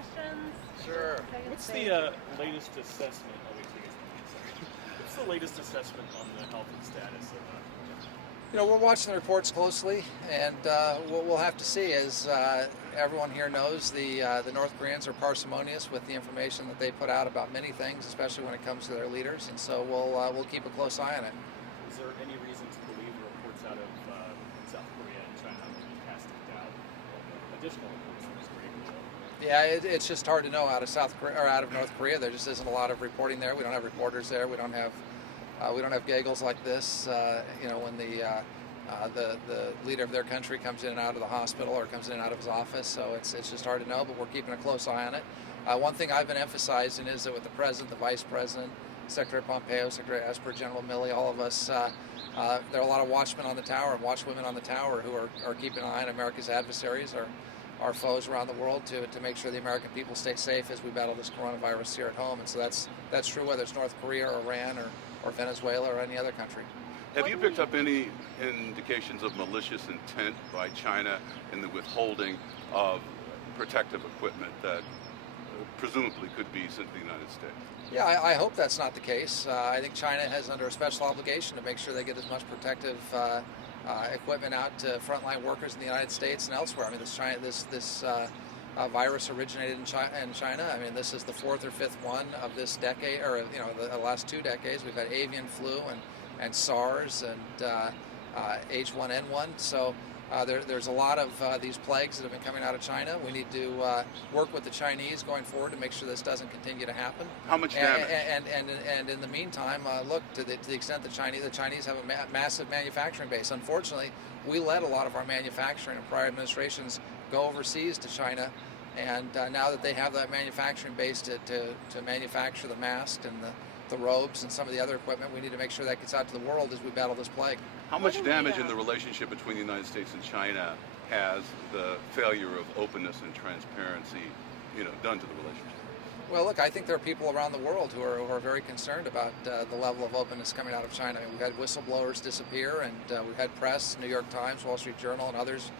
questions? Sure. What's the latest assessment? Oh, wait, sorry. What's the latest assessment on the health and status of We're watching the reports closely, and what we'll have to see is everyone here knows the North Koreans are parsimonious with the information that they put out about many things, especially when it comes to their leaders, and so we'll keep a close eye on it. Is there any reason to believe the reports out of South Korea and China will be casting doubt on the additional reports from North Korea? Yeah, it's just hard to know out of South Korea or out of North Korea. There just isn't a lot of reporting there. We don't have reporters there. We don't have gaggles like this. When the leader of their country comes in and out of the hospital or comes in and out of his office. So it's just hard to know. But we're keeping a close eye on it. One thing I've been emphasizing is that with the president, the vice president, Secretary Pompeo, Secretary Esper, General Milley, all of us, there are a lot of watchmen on the tower and watchwomen on the tower who are keeping an eye on America's adversaries, our foes around the world, to make sure the American people stay safe as we battle this coronavirus here at home. And so that's true whether it's North Korea or Iran or Venezuela or any other country. Have you picked up any indications of malicious intent by China in the withholding of protective equipment that presumably could be sent to the United States? Yeah, I hope that's not the case. I think China has under a special obligation to make sure they get as much protective equipment out to frontline workers in the United States and elsewhere. I mean, this virus originated in China. I mean, this is the fourth or fifth one of this decade, or the last 2 decades. We've had avian flu and SARS and H1N1. So there's a lot of these plagues that have been coming out of China. We need to work with the Chinese going forward to make sure this doesn't continue to happen. How much damage? And in the meantime, look, to the extent the Chinese have a massive manufacturing base. Unfortunately, we let a lot of our manufacturing in prior administrations go overseas to China. And now that they have that manufacturing base to manufacture the masks and the robes and some of the other equipment, we need to make sure that gets out to the world as we battle this plague. How much damage in the relationship between the United States and China has the failure of openness and transparency, done to the relationship? Well, look, I think there are people around the world who are very concerned about the level of openness coming out of China. I mean, we've had whistleblowers disappear, and we've had press, New York Times, Wall Street Journal, and others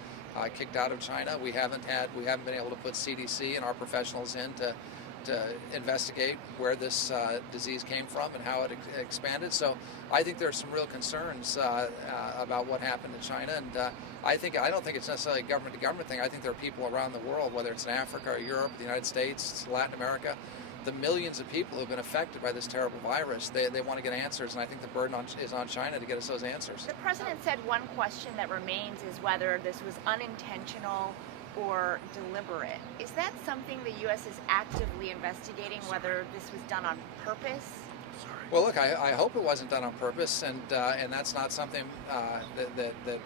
kicked out of China. We haven't been able to put CDC and our professionals in to investigate where this disease came from and how it expanded. So I think there's some real concerns about what happened in China, and I don't think it's necessarily a government-to-government thing. I think there are people around the world, whether it's in Africa or Europe, the United States, Latin America, the millions of people who have been affected by this terrible virus. They want to get answers, and I think the burden is on China to get us those answers. The president said one question that remains is whether this was unintentional or deliberate. Is that something the U.S. is actively investigating, whether this was done on purpose? Well, look, I hope it wasn't done on purpose, and that's not something that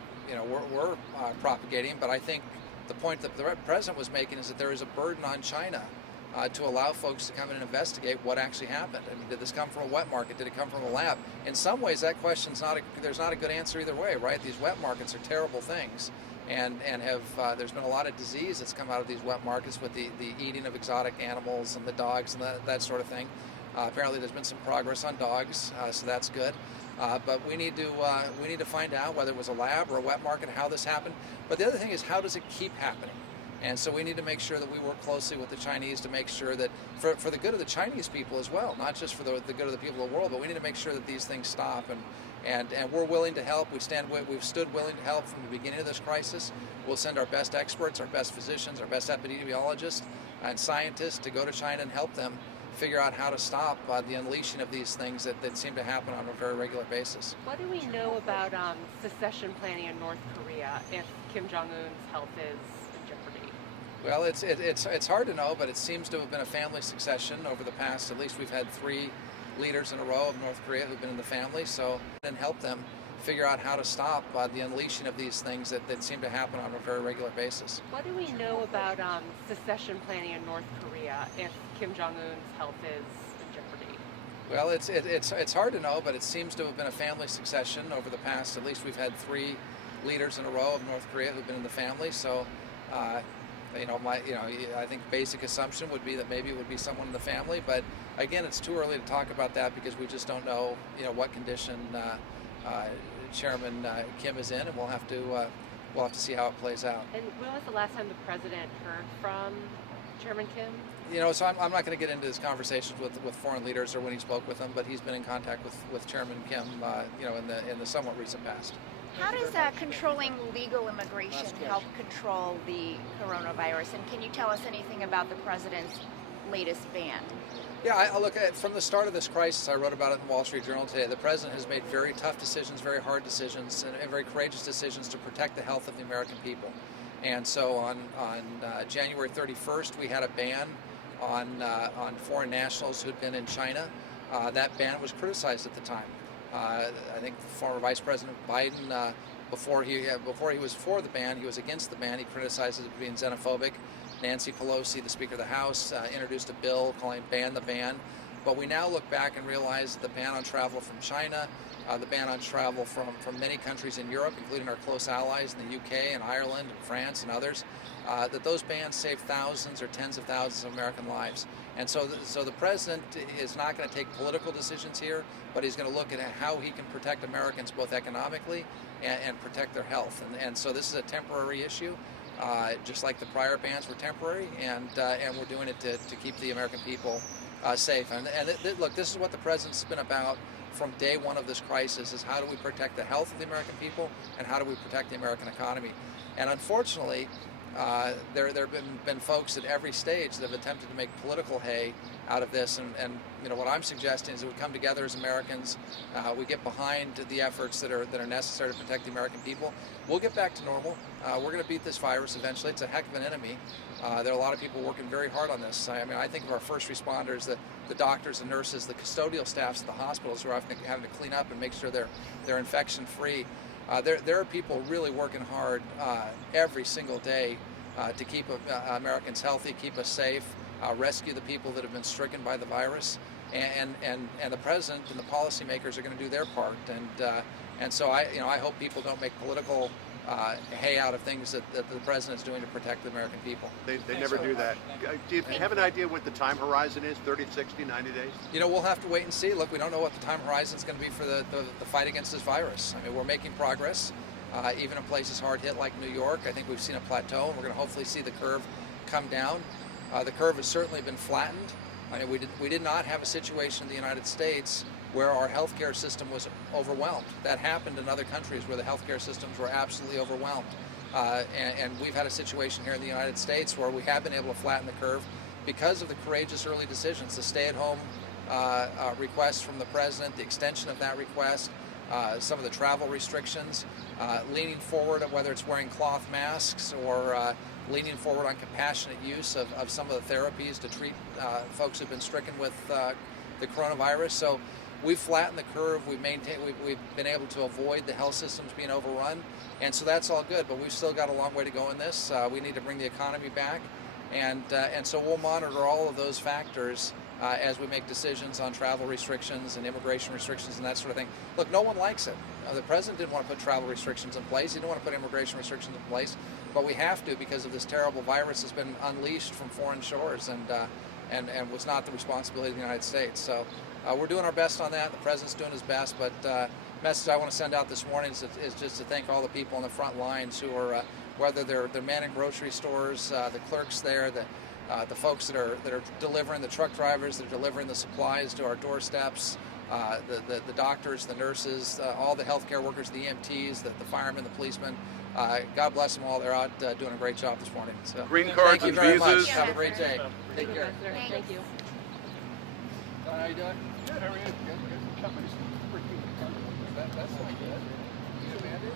we're propagating. But I think the point that the president was making is that there is a burden on China to allow folks to come in and investigate what actually happened. I mean, did this come from a wet market? Did it come from a lab? In some ways, that question's there's not a good answer either way, right? These wet markets are terrible things. And there's been a lot of disease that's come out of these wet markets with the eating of exotic animals and the dogs and that sort of thing. Apparently there's been some progress on dogs, so that's good. But we need to find out whether it was a lab or a wet market, how this happened. But the other thing is, how does it keep happening? And so we need to make sure that we work closely with the Chinese to make sure that, for the good of the Chinese people as well, not just for the good of the people of the world, but we need to make sure that these things stop. And we're willing to help. We've stood willing to help from the beginning of this crisis. We'll send our best experts, our best physicians, our best epidemiologists and scientists to go to China and help them figure out how to stop the unleashing of these things that seem to happen on a very regular basis. What do we know about secession planning in North Korea if Kim Jong Un's health is in jeopardy? Well, it's hard to know, but it seems to have been a family succession over the past. At least we've had 3 leaders in a row of North Korea who've been in the family, so and help them figure out how to stop the unleashing of these things that seem to happen on a very regular basis. What do we know about secession planning in North Korea if Kim Jong Un's health is in jeopardy? Well, it's hard to know, but it seems to have been a family succession over the past. At least we've had 3 leaders in a row of North Korea who've been in the family, so. I think basic assumption would be that maybe it would be someone in the family, but again, it's too early to talk about that because we just don't know, what condition Chairman Kim is in, and we'll have to see how it plays out. And when was the last time the president heard from Chairman Kim? So I'm not going to get into his conversations with foreign leaders or when he spoke with them, but he's been in contact with Chairman Kim, in the somewhat recent past. How does controlling legal immigration help control the coronavirus? And can you tell us anything about the president's latest ban? Yeah, I look at from the start of this crisis. I wrote about it in the Wall Street Journal today. The president has made very tough decisions, very hard decisions, and very courageous decisions to protect the health of the American people. And so on January 31st, we had a ban on foreign nationals who'd been in China. That ban was criticized at the time. I think former Vice President Biden, before he was for the ban, he was against the ban. He criticized it as being xenophobic. Nancy Pelosi, the Speaker of the House, introduced a bill calling ban the ban. But we now look back and realize the ban on travel from China, the ban on travel from many countries in Europe, including our close allies in the UK and Ireland and France and others, that those bans save thousands or tens of thousands of American lives. And so the president is not going to take political decisions here, but he's going to look at how he can protect Americans both economically and protect their health. And so this is a temporary issue. Just like the prior bans were temporary, and we're doing it to keep the American people safe. And look, this is what the president's been about from day one of this crisis: is how do we protect the health of the American people, and how do we protect the American economy? And unfortunately, there have been folks at every stage that have attempted to make political hay out of this, and what I'm suggesting is that we come together as Americans, we get behind the efforts that are necessary to protect the American people. We'll get back to normal. We're going to beat this virus eventually. It's a heck of an enemy. There are a lot of people working very hard on this. I think of our first responders, the doctors and nurses, the custodial staffs at the hospitals who are having to clean up and make sure they're infection free. There are people really working hard every single day to keep Americans healthy, keep us safe, rescue the people that have been stricken by the virus, and the president and the policymakers are going to do their part. And so I hope people don't make political hay out of things that the president is doing to protect the American people. They never do that. Do you have an idea what the time horizon is? 30, 60, 90 days? We'll have to wait and see. Look, we don't know what the time horizon is going to be for the fight against this virus. We're making progress. Even in places hard hit like New York, I think we've seen a plateau, and we're going to hopefully see the curve come down. The curve has certainly been flattened. We did not have a situation in the United States where our healthcare system was overwhelmed. That happened in other countries where the healthcare systems were absolutely overwhelmed. And we've had a situation here in the United States where we have been able to flatten the curve because of the courageous early decisions, the stay-at-home request from the president, the extension of that request, some of the travel restrictions, leaning forward of whether it's wearing cloth masks or leaning forward on compassionate use of some of the therapies to treat folks who've been stricken with the coronavirus. So we've flattened the curve. We've been able to avoid the health systems being overrun, and so that's all good. But we've still got a long way to go in this. We need to bring the economy back, and so we'll monitor all of those factors as we make decisions on travel restrictions and immigration restrictions and that sort of thing. Look, no one likes it. The president didn't want to put travel restrictions in place. He didn't want to put immigration restrictions in place, but we have to because of this terrible virus that's been unleashed from foreign shores and was not the responsibility of the United States. So we're doing our best on that. The president's doing his best, but message I want to send out this morning is just to thank all the people on the front lines who are, whether they're manning grocery stores, the clerks there, the folks that are delivering, the truck drivers that are delivering the supplies to our doorsteps, the doctors, the nurses, all the healthcare workers, the EMTs, the firemen, the policemen. God bless them all. They're out doing a great job this morning. So, Green cards thank you and very visas. much. Have a great day. Take care. Thank you. Don, how you doing? Good, how are you? Good. That's not good. You good, Mandy?